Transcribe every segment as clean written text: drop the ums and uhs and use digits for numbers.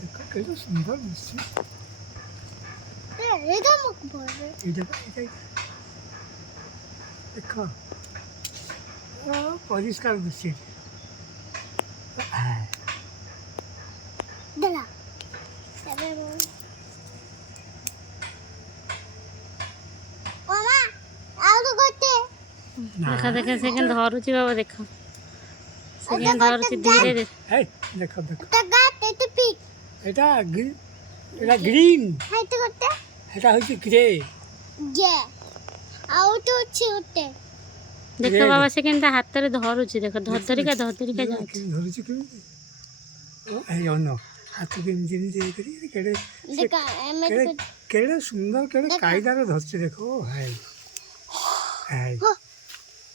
देखो कैसा सुंदर दृश्य। এটা মুখ ভরবে এটা देखो परिष्कार दृश्य। হ্যাঁ দাঁড়া তবে মামা আউট করতে देखा देखा सेकेंड धरुची बाबा देखा सेकेंड धरुची धीरे धीरे এই দেখো দেখো এটা গাত এটা পিক এটা এটা গ্রিন, হাইতে করতে এটা হচ্ছে গ্রে। যে আউট হচ্ছে উঠতে देखो बाबा सेकेंड हाथ रे धरुची देखो धरधरिका जाउची ধরেছি কেମିତି এই অন্য ହାତକୁ ନିଜେ ନିଜେ ଇଏ କରି କେଡ଼େ দেখা এমএ କେଡ଼େ ସୁନ୍ଦର କେଡ଼େ କାଇଦାରେ ଧରିଛି ଦେଖ। ହାଇ ହାଇ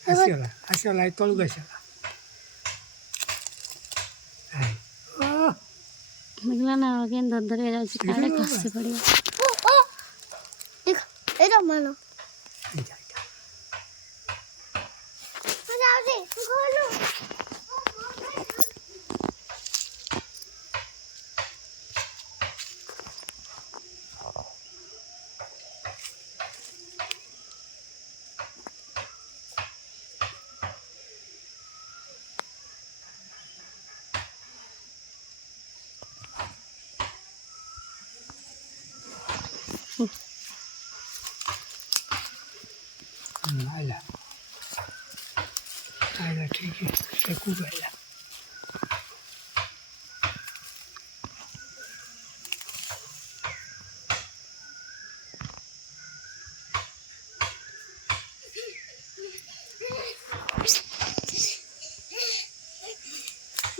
ଆସିଗଲା ଆସିଗଲା ଏ ତଳକୁ ଆସିଗଲା। ହାଇ देखला ना अगेन धरधरिका जाउची काले खसी पड़ियो ও দেখ এটা মানো এইটা এইটা যাও দে ঘোলো आइला आइला ठीक है सेकू आइला।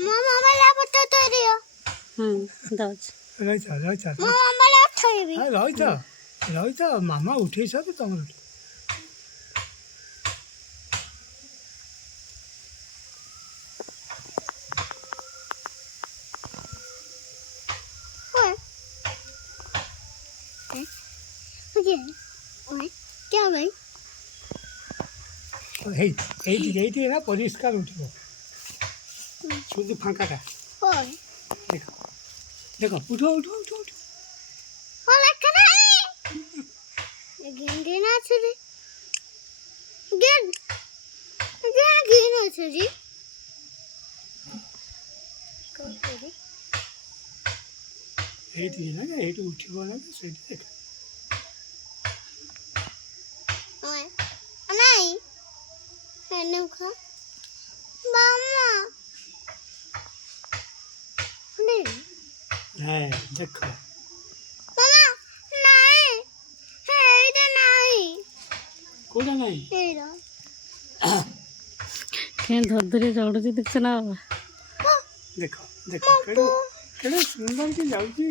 মামা मला পড়তে তৈরিও दाउच ରହିଥା ରହିଥା মামা मला থইবি ରହିଥା ରହିଥା ମାମା ଉଠେଇ ସାରୁ ତମର ওকে ওই क्या भाई এইটি না পরিষ্কার উঠিব শুধু ফাঁকাটা। ওই দেখো দেখো উঠো উঠো উঠো উঠো ওলা কানাই গেন্ডে না ছুরি গেন গেন গেন ছুরি কোথায় এইটি না এইটি উঠিব না সেইটি দেখ। ওই নাই এনে খা মামা নেই হ্যাঁ দেখো মামা নাই এইটা নাই কোটা নাই এইটা केन धरधरी चढ़ुची देखछ ना बाबा देखो देखो केड़े सुंदर के जाउची।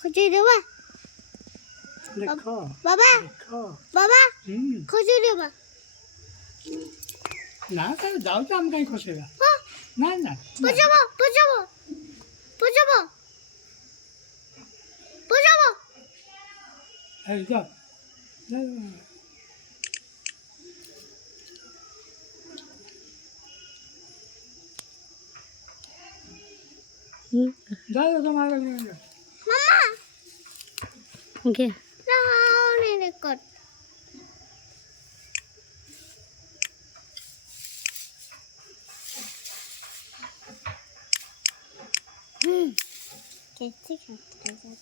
খুঁজে দেবা देखो বাবা देखो বাবা খুঁজে দেবা ना कर जाउची हम कहीं खोसेगा ना ना বুঝাবো বুঝাবো বুঝাবো বুঝাবো है जा जा तुम्हारा মামা ओके রাউনি রেকর্ড कैसे खाते हैं